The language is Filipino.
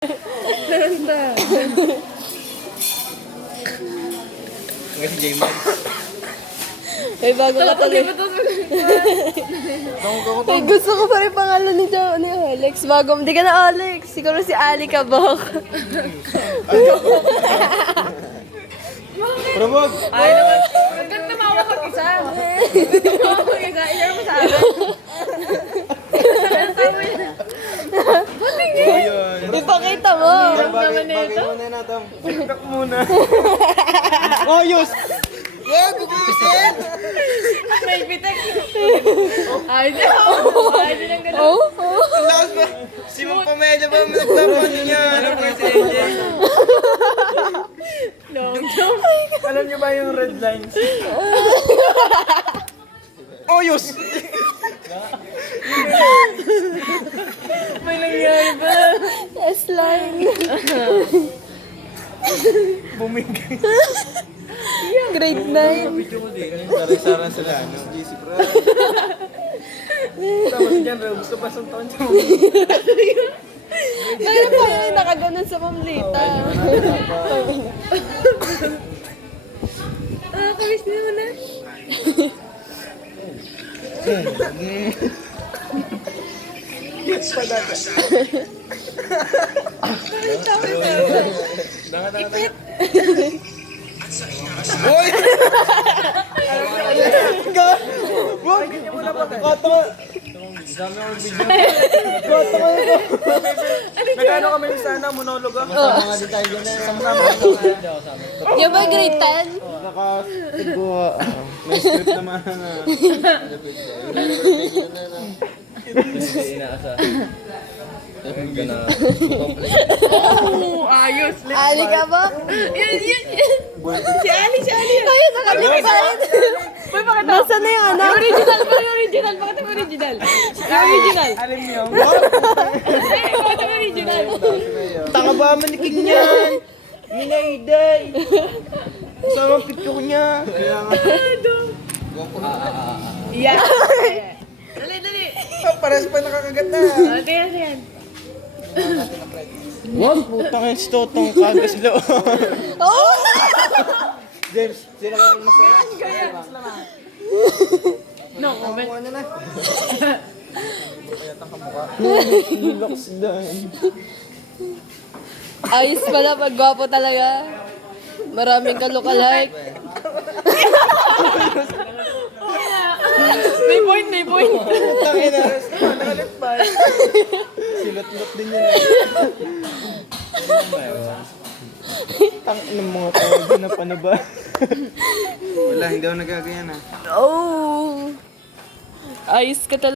Ngayon si J-Man. May bago ka talaga. May gusto ko pa rin pangalan ni Alex. Bago, hindi ka na Alex. Siguro si Ali Kabok. Promog! Ay naman. Huwag kang tumawa mag-isa. Tumawa mag-isa. Ilan mo sa akin. Ipakita mo. naman na ito. Bagay muna natin. Pitak muna. Oyos! Wag! Gugusin! May pitek. Ay, di. Ay, di lang ganun. Oh? Ang lakas ba? Si Mang Pamela ba nagtapon niya? Ano po si AJ? Long jump. Alam niyo ba yung red lines? Oyos! May nangyari ba? S-line. Bumigay. Grade 9. Video ko din. Saray-saran sila. GC Pro. Tapos dyan, gusto pa sa taon siya. Kaya pa yung nakaganon sa mamlita. Kamis niyo na. Hoy! Wag! Koto! Dami akong video. Koto ko ito. Nagano kami sana, monolog ah. Sama din tayo dyan. Sama-sama. Yung ba grade 10? Naka-tigwa. May script naman. Ayos. Ali Kabok. Yan. Si Ali. Kaya nakalimutan. Uy, bakit ako? Nasaan na yung ano? Yung original. Bakit ang original? Yung original. Alam niyo. Eh, bakit ang original? Tanga ba manikin niyan? Minayday. Sama ang picture niya. Kaya nga. Yeah. Dali. Pares pa nakakagat na. Ayan. Wag, putang yung stotong kagas lo. Oh! James, sino ka ang masaya? No comment. Ano na? Relax dahil. Ayos pala, pag-gwapo talaga. Maraming ka-lookalike. May point. Putang ina. Nakalit pa. Silot-lot din yun. Tang ng mga tawag na pa na ba? Wala, hindi ako nagkagayan ah. Oh! Ayos ka talaga.